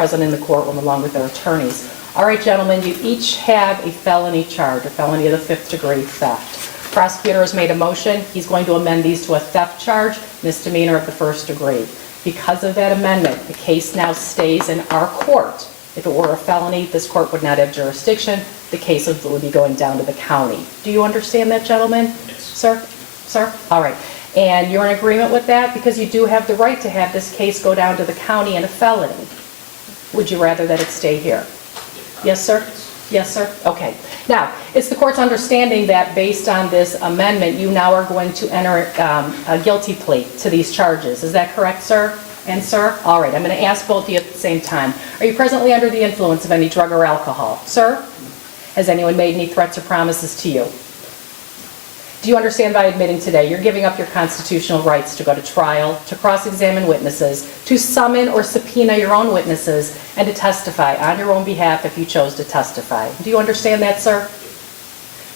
present in the courtroom along with their attorneys. All right, gentlemen, you each have a felony charge, a felony of the 5th degree theft. Prosecutor has made a motion. He's going to amend these to a theft charge, misdemeanor of the 1st degree. Because of that amendment, the case now stays in our court. If it were a felony, this court would not have jurisdiction. The case would be going down to the county. Do you understand that, gentlemen? Yes. Sir? Sir? All right. And you're in agreement with that because you do have the right to have this case go down to the county in a felony. Would you rather that it stay here? Yes, sir? Yes, sir? Okay. Now, it's the court's understanding that based on this amendment, you now are going to enter a guilty plea to these charges. Is that correct, sir? And sir? All right. I'm going to ask both of you at the same time. Are you presently under the influence of any drug or alcohol? Sir? Has anyone made any threats or promises to you? Do you understand by admitting today you're giving up your constitutional rights to go to trial, to cross-examine witnesses, to summon or subpoena your own witnesses, and to testify on your own behalf if you chose to testify? Do you understand that, sir?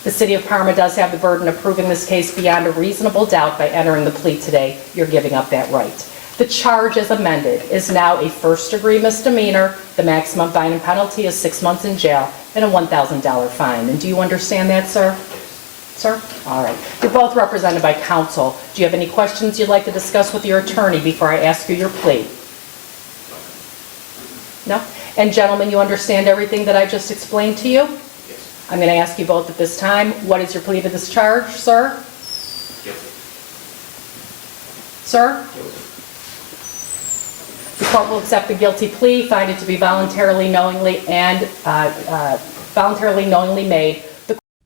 The City of Parma does have the burden of proving this case beyond a reasonable doubt by entering the plea today. You're giving up that right. The charge as amended is now a 1st degree misdemeanor. The maximum fine and penalty is 6 months in jail and a $1,000 fine. And do you understand that, sir? Sir? All right. You're both represented by counsel. Do you have any questions you'd like to discuss with your attorney before I ask you your plea? No? And gentlemen, you understand everything that I just explained to you? Yes. I'm going to ask you both at this time, what is your plea to this charge, sir? Guilty. Sir? Guilty. The court will accept the guilty plea, find it to be voluntarily, knowingly made.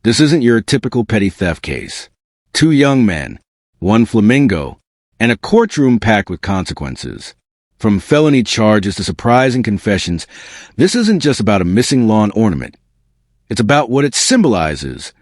This isn't your typical petty theft case. 2 young men, 1 Flamingo, and a courtroom packed with consequences. From felony charges to surprising confessions, this isn't just about a missing lawn ornament. It's about what it symbolizes: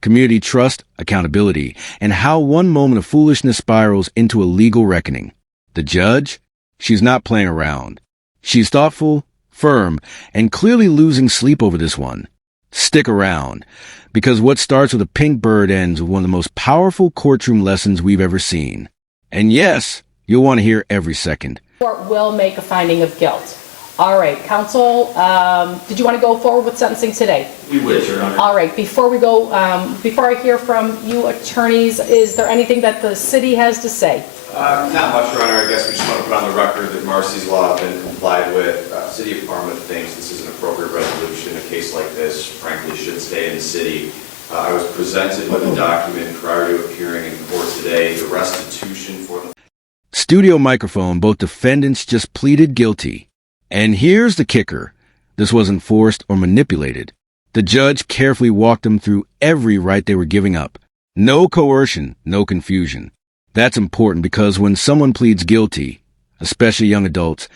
community trust, accountability, and how one moment of foolishness spirals into a legal reckoning. The judge? She's not playing around. She's thoughtful, firm, and clearly losing sleep over this one. Stick around, because what starts with a pink bird ends with one of the most powerful courtroom lessons we've ever seen. And yes, you'll want to hear every second. The court will make a finding of guilt. All right, counsel, did you want to go forward with sentencing today? We would, Your Honor. All right, before we go, before I hear from you attorneys, is there anything that the city has to say? Not much, Your Honor. I guess we just want to put on the record that Marcy's law has been complied with. City of Parma thinks this is an appropriate resolution. A case like this, frankly, should stay in the city. I was presented with a document prior to appearing in court today, the restitution for the... Studio microphone, both defendants just pleaded guilty. And here's the kicker. This wasn't forced or manipulated. The judge carefully walked them through every right they were giving up. No coercion, no confusion. That's important because when someone pleads guilty, especially young adults,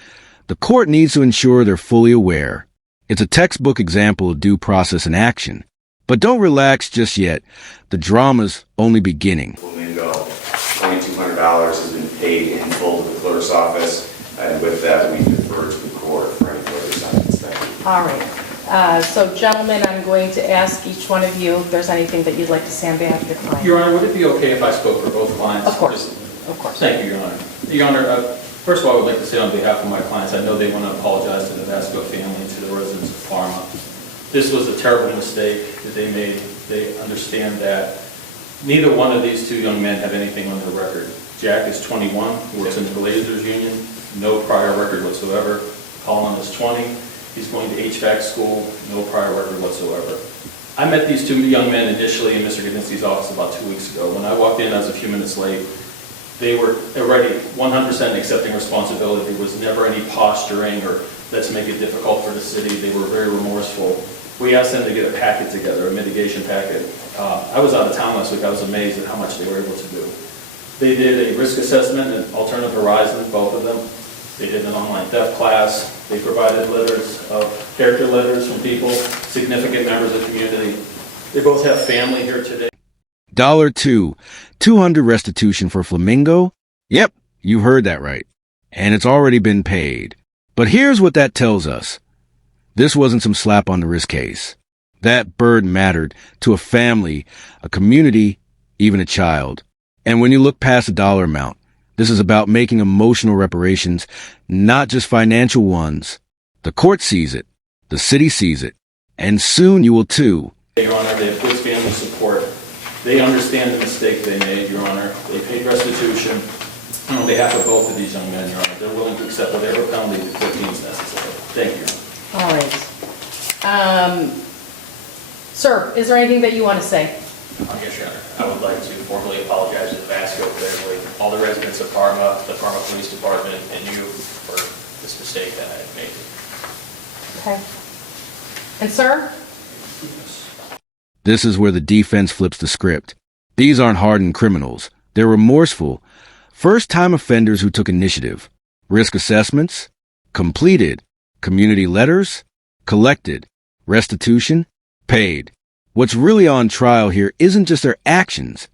the court needs to ensure they're fully aware. It's a textbook example of due process in action. But don't relax just yet. The drama's only beginning. Flamingo, $2,200 has been paid in full to the clerk's office, and with that, we defer to the court for any further sentence. Thank you. All right. So, gentlemen, I'm going to ask each one of you if there's anything that you'd like to say on behalf of your client. Your Honor, would it be okay if I spoke for both clients? Of course. Of course. Thank you, Your Honor. Your Honor, first of all, I would like to say on behalf of my clients, I know they want to apologize to the Vasco family and to the residents of Parma. This was a terrible mistake that they made. They understand that neither one of these 2 young men have anything on their record. Jack is 21, he works in the Glazers Union, no prior record whatsoever. Colin is 20, he's going to HVAC school, no prior record whatsoever. I met these 2 young men initially in Mr. Gudinski's office about 2 weeks ago. When I walked in, I was a few minutes late. They were already 100% accepting responsibility. There was never any posturing or let's make it difficult for the city. They were very remorseful. We asked them to get a packet together, a mitigation packet. I was out of town last week. I was amazed at how much they were able to do. They did a risk assessment and alternative horizon, both of them. They did an online theft class. They provided character letters from people, significant members of the community. They both have family here today. $2, $200 restitution for Flamingo? Yep, you heard that right. And it's already been paid. But here's what that tells us. This wasn't some slap on the wrist case. That bird mattered to a family, a community, even a child. And when you look past the dollar amount, this is about making emotional reparations, not just financial ones. The court sees it, the city sees it, and soon you will too. Your Honor, they have good family support. They understand the mistake they made, Your Honor. They paid restitution on behalf of both of these young men, Your Honor. They're willing to accept whatever penalty the court deems necessary. Thank you, Your Honor. All right. Sir, is there anything that you want to say? Yes, Your Honor. I would like to formally apologize to the Vasco family, all the residents of Parma, the Parma Police Department, and you for this mistake that I made. Okay. And sir? This is where the defense flips the script. These aren't hardened criminals. They're remorseful, first-time offenders who took initiative. Risk assessments, completed. Community letters, collected. Restitution, paid. What's really on trial here isn't just their actions,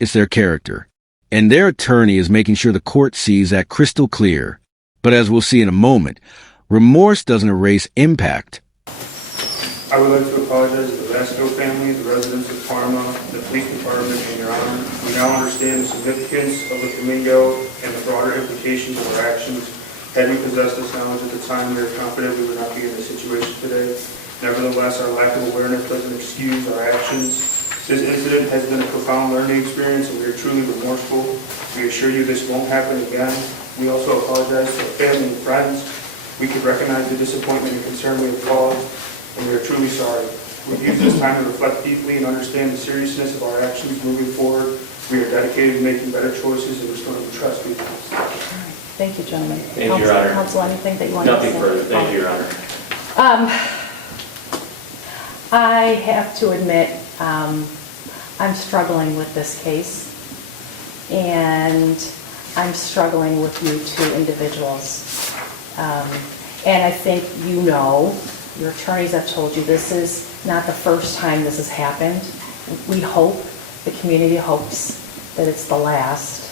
it's their character. And their attorney is making sure the court sees that crystal clear. But as we'll see in a moment, remorse doesn't erase impact. I would like to apologize to the Vasco family, the residents of Parma, the police department, and Your Honor. We now understand the significance of the Flamingo and the broader implications of our actions. Had we possessed this knowledge at the time, we are confident we would not be in this situation today. Nevertheless, our lack of awareness doesn't excuse our actions. This incident has been a profound learning experience, and we are truly remorseful. We assure you this won't happen again. We also apologize to our family and friends. We could recognize the disappointment and concern we have caused, and we are truly sorry. We've used this time to reflect deeply and understand the seriousness of our actions moving forward. We are dedicated to making better choices and restoring the trust we've lost. Thank you, gentlemen. Thank you, Your Honor. Counsel, anything that you want to say? Nothing further. Thank you, Your Honor. I have to admit, I'm struggling with this case, and I'm struggling with you two individuals. And I think you know, your attorneys have told you this is not the first time this has happened. We hope, the community hopes, that it's the last.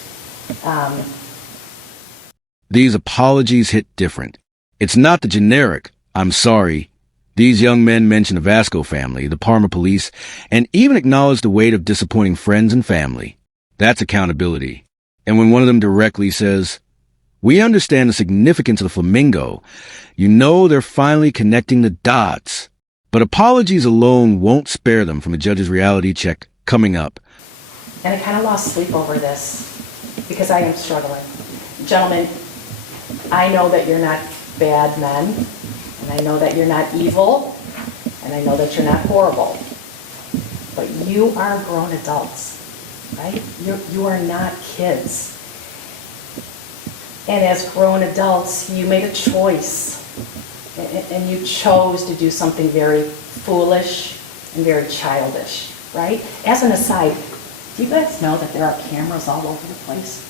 These apologies hit different. It's not the generic, I'm sorry. These young men mention the Vasco family, the Parma police, and even acknowledge the weight of disappointing friends and family. That's accountability. And when one of them directly says, "We understand the significance of the Flamingo," you know they're finally connecting the dots. But apologies alone won't spare them from a judge's reality check coming up. And I kind of lost sleep over this because I am struggling. Gentlemen, I know that you're not bad men, and I know that you're not evil, and I know that you're not horrible. But you are grown adults, right? You are not kids. And as grown adults, you made a choice, and you chose to do something very foolish and very childish, right? As an aside, do you guys know that there are cameras all over the place,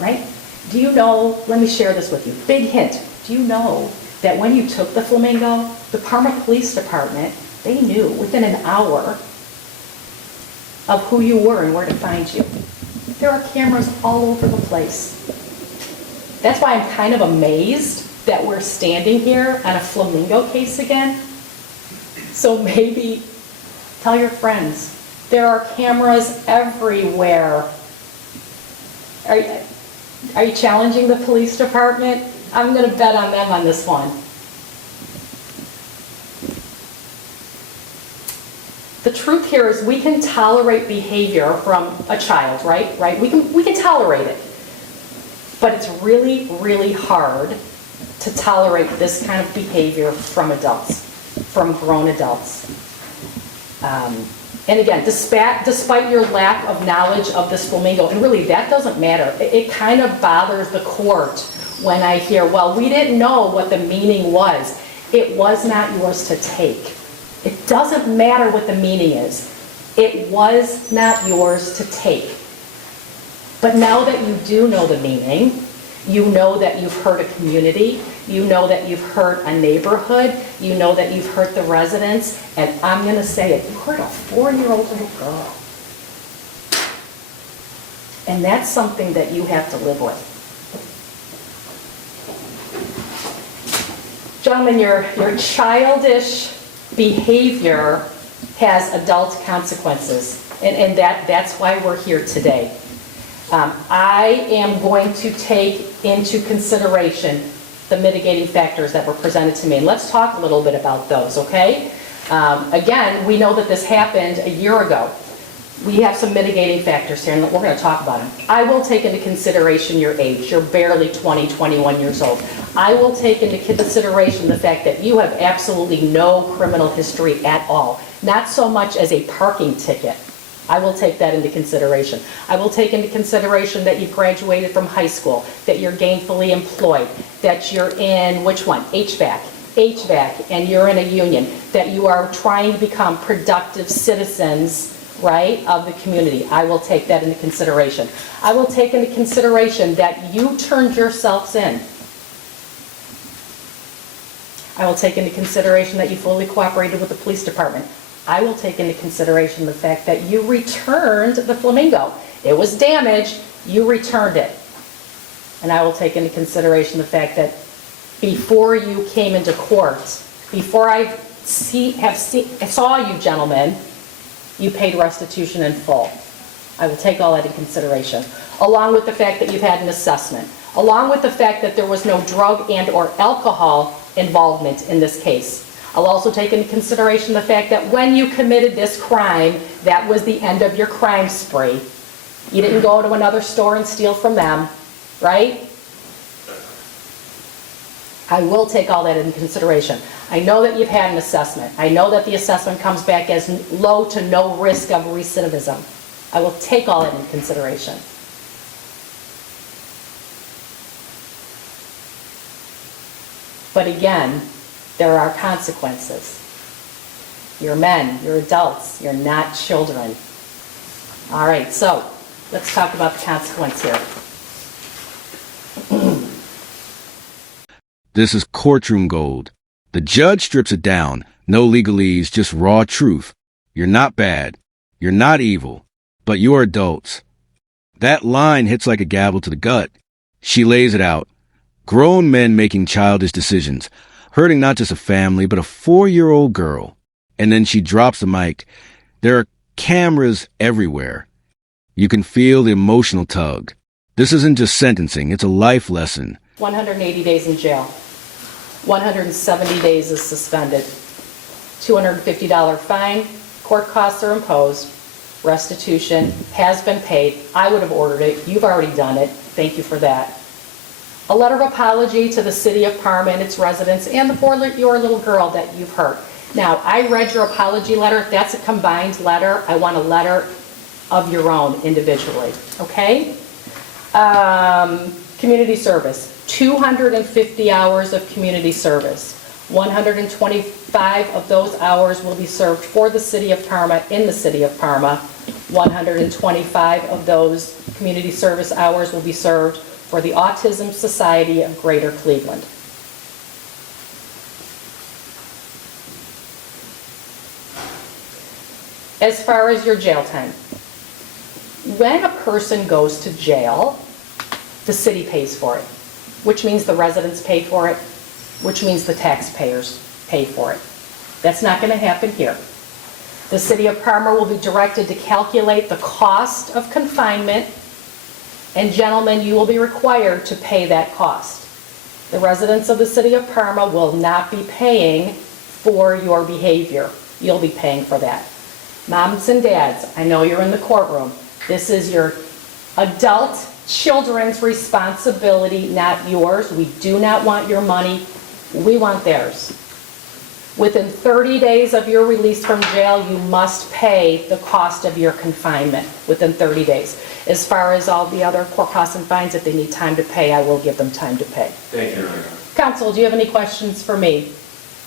right? Do you know, let me share this with you, big hint, do you know that when you took the Flamingo, the Parma Police Department, they knew within an hour of who you were and where to find you? There are cameras all over the place. That's why I'm kind of amazed that we're standing here on a Flamingo case again. So maybe tell your friends, there are cameras everywhere. Are you challenging the police department? I'm going to bet on them on this one. The truth here is we can tolerate behavior from a child, right? Right? We can tolerate it. But it's really, really hard to tolerate this kind of behavior from adults, from grown adults. And again, despite your lack of knowledge of this Flamingo, and really that doesn't matter. It kind of bothers the court when I hear, well, we didn't know what the meaning was. It was not yours to take. It doesn't matter what the meaning is. It was not yours to take. But now that you do know the meaning, you know that you've hurt a community, you know that you've hurt a neighborhood, you know that you've hurt the residents, and I'm going to say it, you hurt a 4-year-old little girl. And that's something that you have to live with. Gentlemen, your childish behavior has adult consequences, and that's why we're here today. I am going to take into consideration the mitigating factors that were presented to me. And let's talk a little bit about those, okay? Again, we know that this happened a year ago. We have some mitigating factors here, and we're going to talk about them. I will take into consideration your age. You're barely 20, 21 years old. I will take into consideration the fact that you have absolutely no criminal history at all. Not so much as a parking ticket. I will take that into consideration. I will take into consideration that you've graduated from high school, that you're gainfully employed, that you're in, which one? HVAC, and you're in a union, that you are trying to become productive citizens, right, of the community. I will take that into consideration. I will take into consideration that you turned yourselves in. I will take into consideration that you fully cooperated with the police department. I will take into consideration the fact that you returned the Flamingo. It was damaged, you returned it. And I will take into consideration the fact that before you came into court, before I saw you gentlemen, you paid restitution in full. I will take all that in consideration, along with the fact that you've had an assessment, along with the fact that there was no drug and or alcohol involvement in this case. I'll also take into consideration the fact that when you committed this crime, that was the end of your crime spree. You didn't go to another store and steal from them, right? I will take all that into consideration. I know that you've had an assessment. I know that the assessment comes back as low to no risk of recidivism. I will take all that into consideration. But again, there are consequences. You're men, you're adults, you're not children. All right, so let's talk about the consequence here. This is courtroom gold. The judge strips it down. No legalese, just raw truth. You're not bad. You're not evil. But you're adults. That line hits like a gavel to the gut. She lays it out. Grown men making childish decisions, hurting not just a family, but a 4-year-old girl. And then she drops the mic. There are cameras everywhere. You can feel the emotional tug. This isn't just sentencing, it's a life lesson. 180 days in jail. 170 days is suspended. $250 fine. Court costs are imposed. Restitution has been paid. I would have ordered it. You've already done it. Thank you for that. A letter of apology to the city of Parma and its residents and your little girl that you've hurt. Now, I read your apology letter. That's a combined letter. I want a letter of your own individually, okay? Community service, 250 hours of community service. 125 of those hours will be served for the city of Parma in the city of Parma. 125 of those community service hours will be served for the Autism Society of Greater Cleveland. As far as your jail time, when a person goes to jail, the city pays for it, which means the residents pay for it, which means the taxpayers pay for it. That's not going to happen here. The city of Parma will be directed to calculate the cost of confinement, and gentlemen, you will be required to pay that cost. The residents of the city of Parma will not be paying for your behavior. You'll be paying for that. Moms and dads, I know you're in the courtroom. This is your adult children's responsibility, not yours. We do not want your money. We want theirs. Within 30 days of your release from jail, you must pay the cost of your confinement within 30 days. As far as all the other court costs and fines, if they need time to pay, I will give them time to pay. Thank you, Your Honor. Counsel, do you have any questions for me?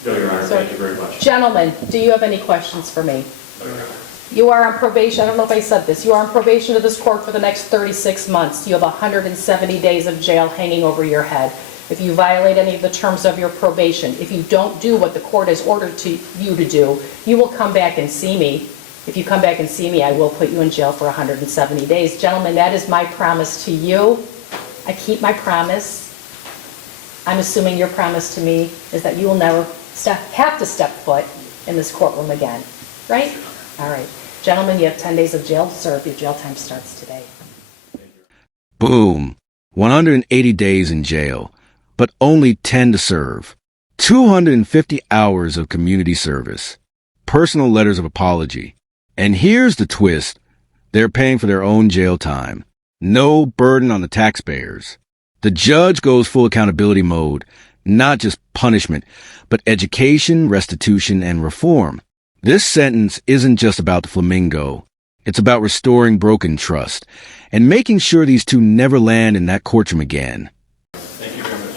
No, Your Honor, thank you very much. Gentlemen, do you have any questions for me? No, Your Honor. You are on probation. I don't know if I said this. You are on probation to this court for the next 36 months. You have 170 days of jail hanging over your head. If you violate any of the terms of your probation, if you don't do what the court has ordered you to do, you will come back and see me. If you come back and see me, I will put you in jail for 170 days. Gentlemen, that is my promise to you. I keep my promise. I'm assuming your promise to me is that you will never have to step foot in this courtroom again, right? All right. Gentlemen, you have 10 days of jail to serve. Your jail time starts today. Boom. 180 days in jail. but only 10 to serve. 250 hours of community service. Personal letters of apology. And here's the twist. They're paying for their own jail time. No burden on the taxpayers. The judge goes full accountability mode, not just punishment, but education, restitution, and reform. This sentence isn't just about the Flamingo. It's about restoring broken trust and making sure these two never land in that courtroom again. Thank you very much.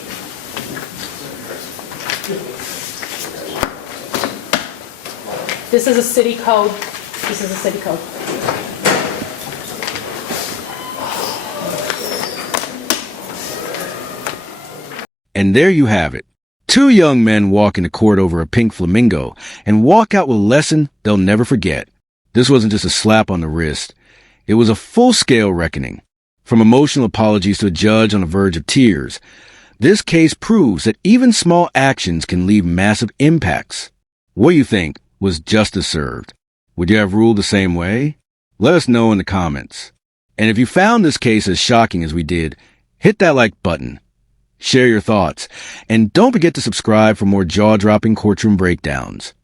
This is a city code. This is a city code. And there you have it. Two young men walk into court over a pink flamingo and walk out with a lesson they'll never forget. This wasn't just a slap on the wrist. It was a full-scale reckoning. From emotional apologies to a judge on the verge of tears, this case proves that even small actions can leave massive impacts. What do you think? Was justice served? Would you have ruled the same way? Let us know in the comments. And if you found this case as shocking as we did, hit that like button. Share your thoughts. And don't forget to subscribe for more jaw-dropping courtroom breakdowns.